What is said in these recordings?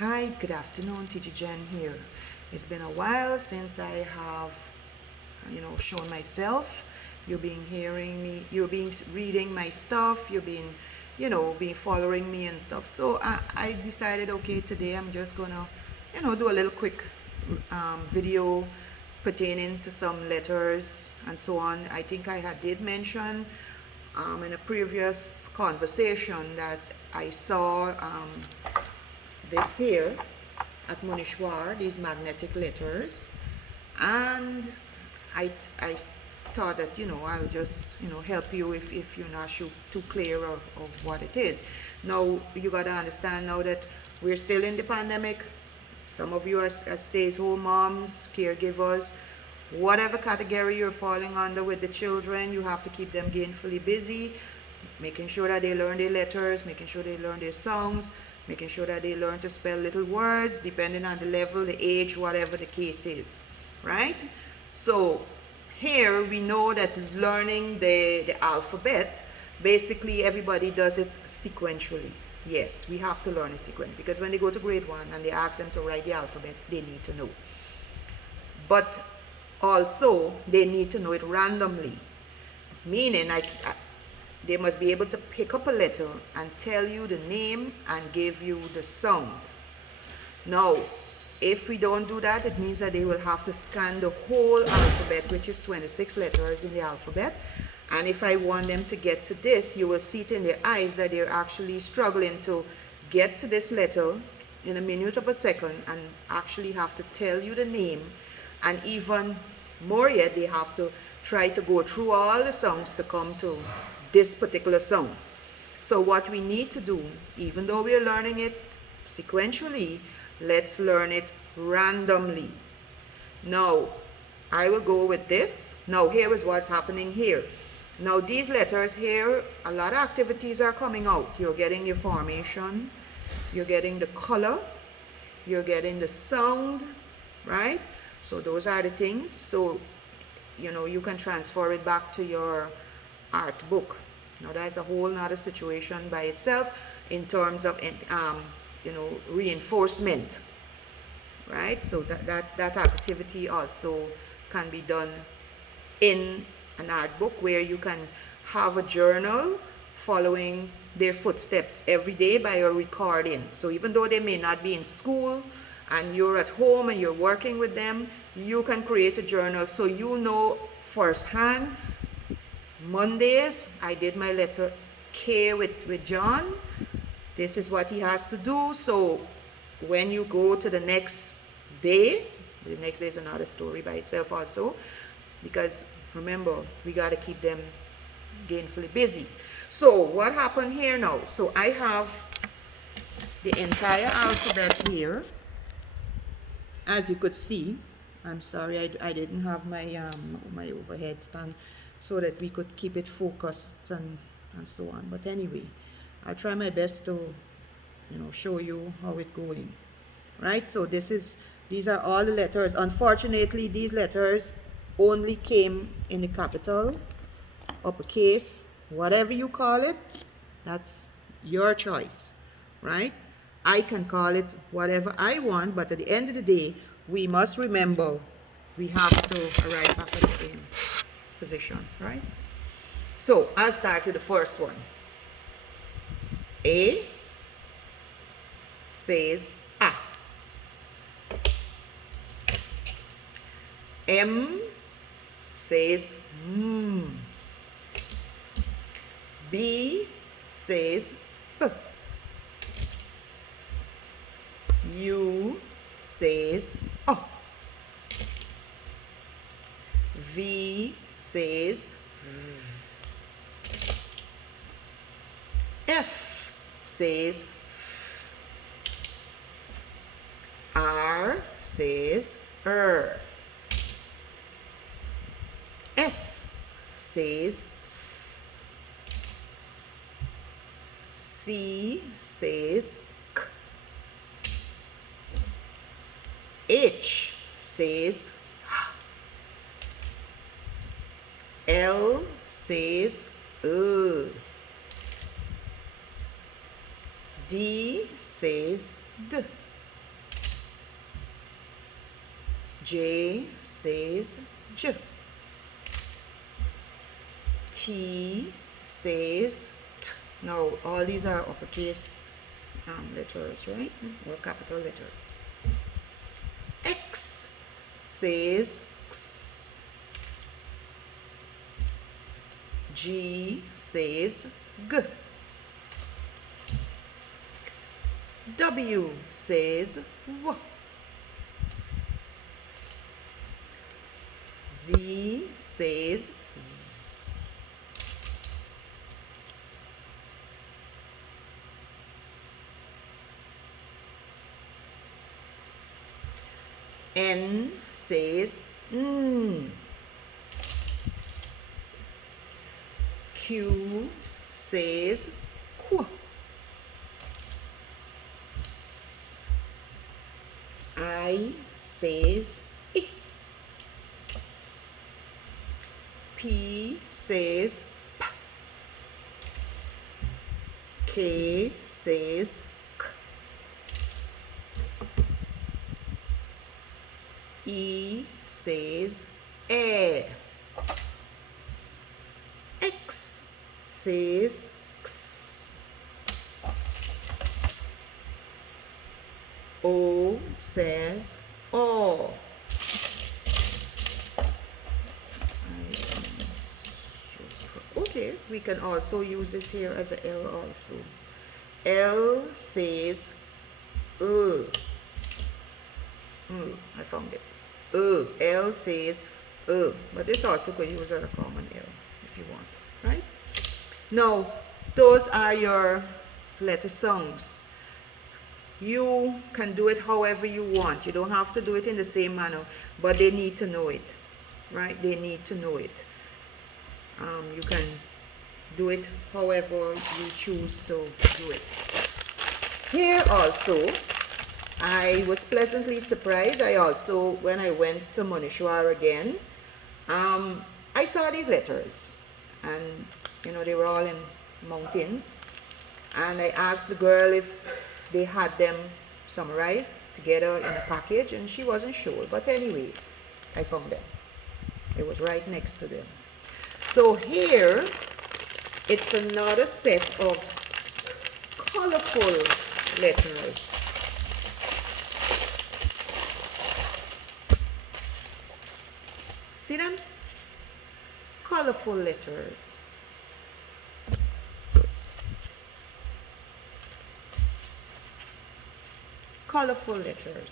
Hi, good afternoon, Teacher Jen here. It's been a while since I have, shown myself. You've been hearing me, you've been reading my stuff, you've been, been following me and stuff. So I decided, okay, today I'm just gonna, do a little quick video pertaining to some letters and so on. I think did mention in a previous conversation that I saw this here at Munishwar, these magnetic letters, and I thought that I'll just help you if you're not too clear of what it is. Now you got to understand now that we're still in the pandemic. Some of you are stay-at-home moms, caregivers, whatever category you're falling under with the children. You have to keep them gainfully busy, making sure that they learn their letters, making sure they learn their songs, making sure that they learn to spell little words depending on the level, the age, whatever the case is, right? So here we know that learning the alphabet, basically everybody does it sequentially. Yes, we have to learn a sequence because when they go to grade 1 and they ask them to write the alphabet, they need to know. But also they need to know it randomly, meaning they must be able to pick up a letter and tell you the name and give you the sound. Now, if we don't do that, it means that they will have to scan the whole alphabet, which is 26 letters in the alphabet. And if I want them to get to this, you will see it in their eyes that they're actually struggling to get to this letter in a minute of a second and actually have to tell you the name. And even more yet, they have to try to go through all the sounds to come to this particular sound. So what we need to do, even though we're learning it sequentially, let's learn it randomly. Now, I will go with this. Now, here is what's happening here. Now, these letters here, a lot of activities are coming out. You're getting your formation, you're getting the color, you're getting the sound, right? So those are the things. So, you can transfer it back to your art book. Now that's a whole nother situation by itself in terms of reinforcement, right? So that activity also can be done in an art book where you can have a journal following their footsteps every day by a recording. So even though they may not be in school and you're at home and you're working with them, you can create a journal so you know firsthand. Mondays, I did my letter K with John. This is what he has to do. So when you go to the next day is another story by itself also, because remember, we got to keep them gainfully busy. So what happened here now? So I have the entire alphabet here. As you could see, I'm sorry I didn't have my overhead stand so that we could keep it focused and so on. But anyway, I'll try my best to show you how it's going. Right? So these are all the letters. Unfortunately, these letters only came in the capital, uppercase, whatever you call it, that's your choice, right? I can call it whatever I want, but at the end of the day, we must remember we have to arrive back at the same position, right? So I'll start with the first one. A says A. M says M. B says B. U says O. V says V. F says F. R says R. S says S. C says K. H says H. L says L. D says D. J says J. T says T. Now all these are uppercase letters, right? Or capital letters. X says X. G says G. W says W. Z says Z. N says N. Q says Q. I says I. P says P. K says K. E says E. X says X. O says O. Okay, we can also use this here as a L also. L says I found it. L says but this also could use as a common L if you want, right? Now, those are your letter sounds. You can do it however you want. You don't have to do it in the same manner, but they need to know it, right? They need to know it. You can do it however you choose to do it. Here also, I was pleasantly surprised. I also, when I went to Monishwar again, I saw these letters, and you know, they were all in mountains, and I asked the girl if they had them summarized together in a package, and she wasn't sure, but anyway, I found them. It was right next to them. So here, it's another set of colorful letters. See them? Colorful letters. Colorful letters.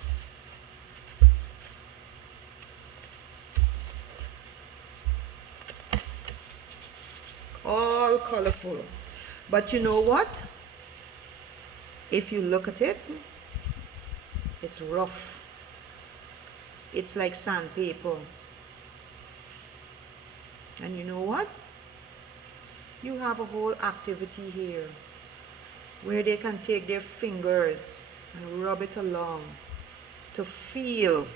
All colorful. But you know what? If you look at it, it's rough. It's like sandpaper. And you know what? You have a whole activity here where they can take their fingers and rub it along to feel.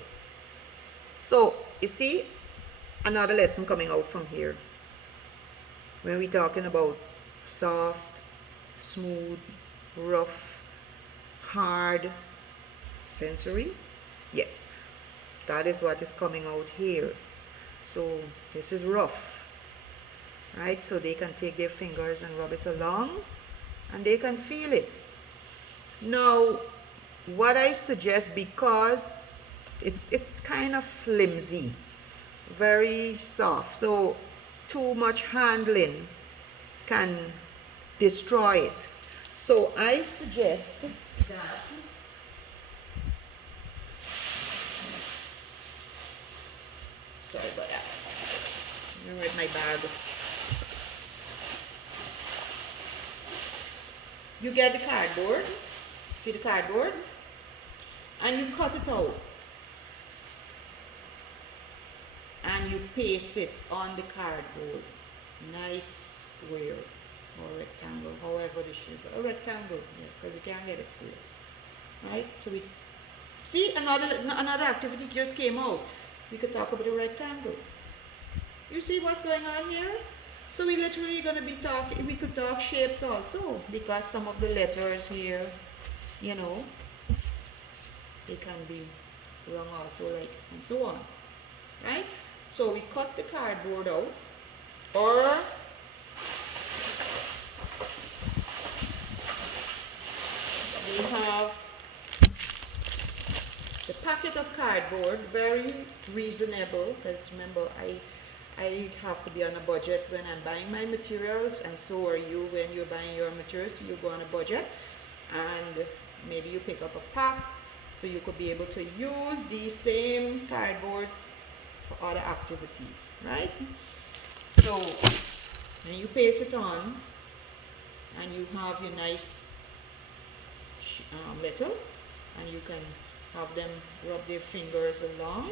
So, you see, another lesson coming out from here. When we're talking about soft, smooth, rough, hard, sensory, yes, that is what is coming out here. So this is rough, right? So they can take their fingers and rub it along, and they can feel it. Now, what I suggest, because it's kind of flimsy, very soft, so too much handling can destroy it. So I suggest that sorry about that. I'm with my bag. You get the cardboard. See the cardboard? And you cut it out. And you paste it on the cardboard. Nice square or rectangle, however the shape. A rectangle, yes, because you can't get a square. Right? So we see another activity just came out. We could talk about a rectangle. You see what's going on here? So we literally gonna be talking, we could talk shapes also, because some of the letters here, you know, they can be wrong also, like, and so on, right? So we cut the cardboard out, or we have the packet of cardboard, very reasonable, because remember, I have to be on a budget when I'm buying my materials, and so are you when you're buying your materials. So you go on a budget, and maybe you pick up a pack, so you could be able to use these same cardboards for other activities, right? So when you paste it on, and you have your nice letter, and you can have them rub their fingers along,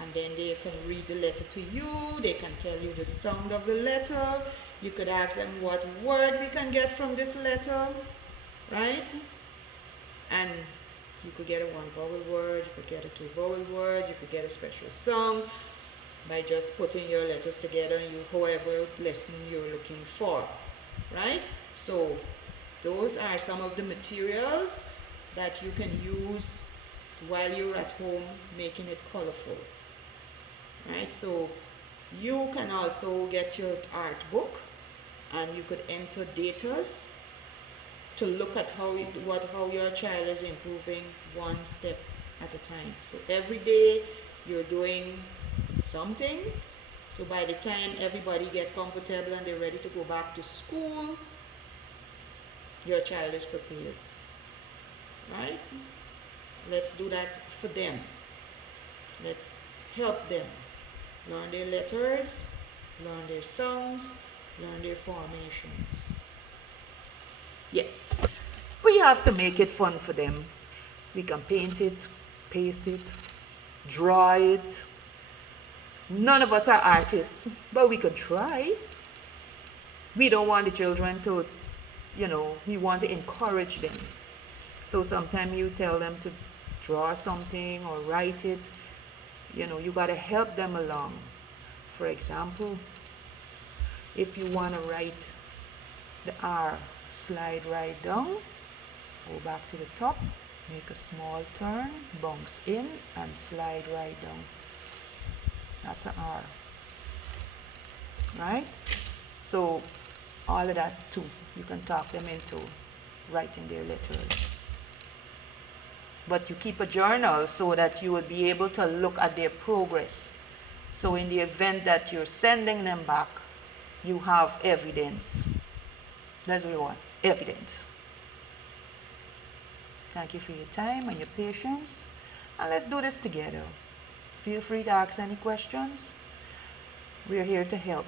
and then they can read the letter to you. They can tell you the sound of the letter. You could ask them what word we can get from this letter, right? And you could get a one vowel word, you could get a two vowel word, you could get a special song by just putting your letters together and however lesson you're looking for, right? So those are some of the materials that you can use while you're at home making it colorful, right? So you can also get your art book, and you could enter datas to look at how your child is improving one step at a time. So every day you're doing something, so by the time everybody get comfortable and they're ready to go back to school, your child is prepared, right? Let's do that for them. Let's help them learn their letters, learn their songs, learn their formations. Yes, we have to make it fun for them. We can paint it, paste it, draw it. None of us are artists, but we could try. We don't want the children to, we want to encourage them. So sometimes you tell them to draw something or write it. You got to help them along. For example, if you want to write the R, slide right down, go back to the top, make a small turn, bounce in, and slide right down. That's an R, right? So all of that too, you can talk them into writing their letters. But you keep a journal so that you will be able to look at their progress. So in the event that you're sending them back, you have evidence. That's what we want, evidence. Thank you for your time and your patience. And let's do this together. Feel free to ask any questions. We're here to help.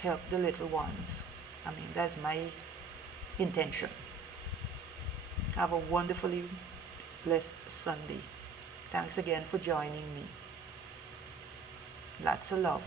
Help the little ones. That's my intention. Have a wonderfully blessed Sunday. Thanks again for joining me. Lots of love.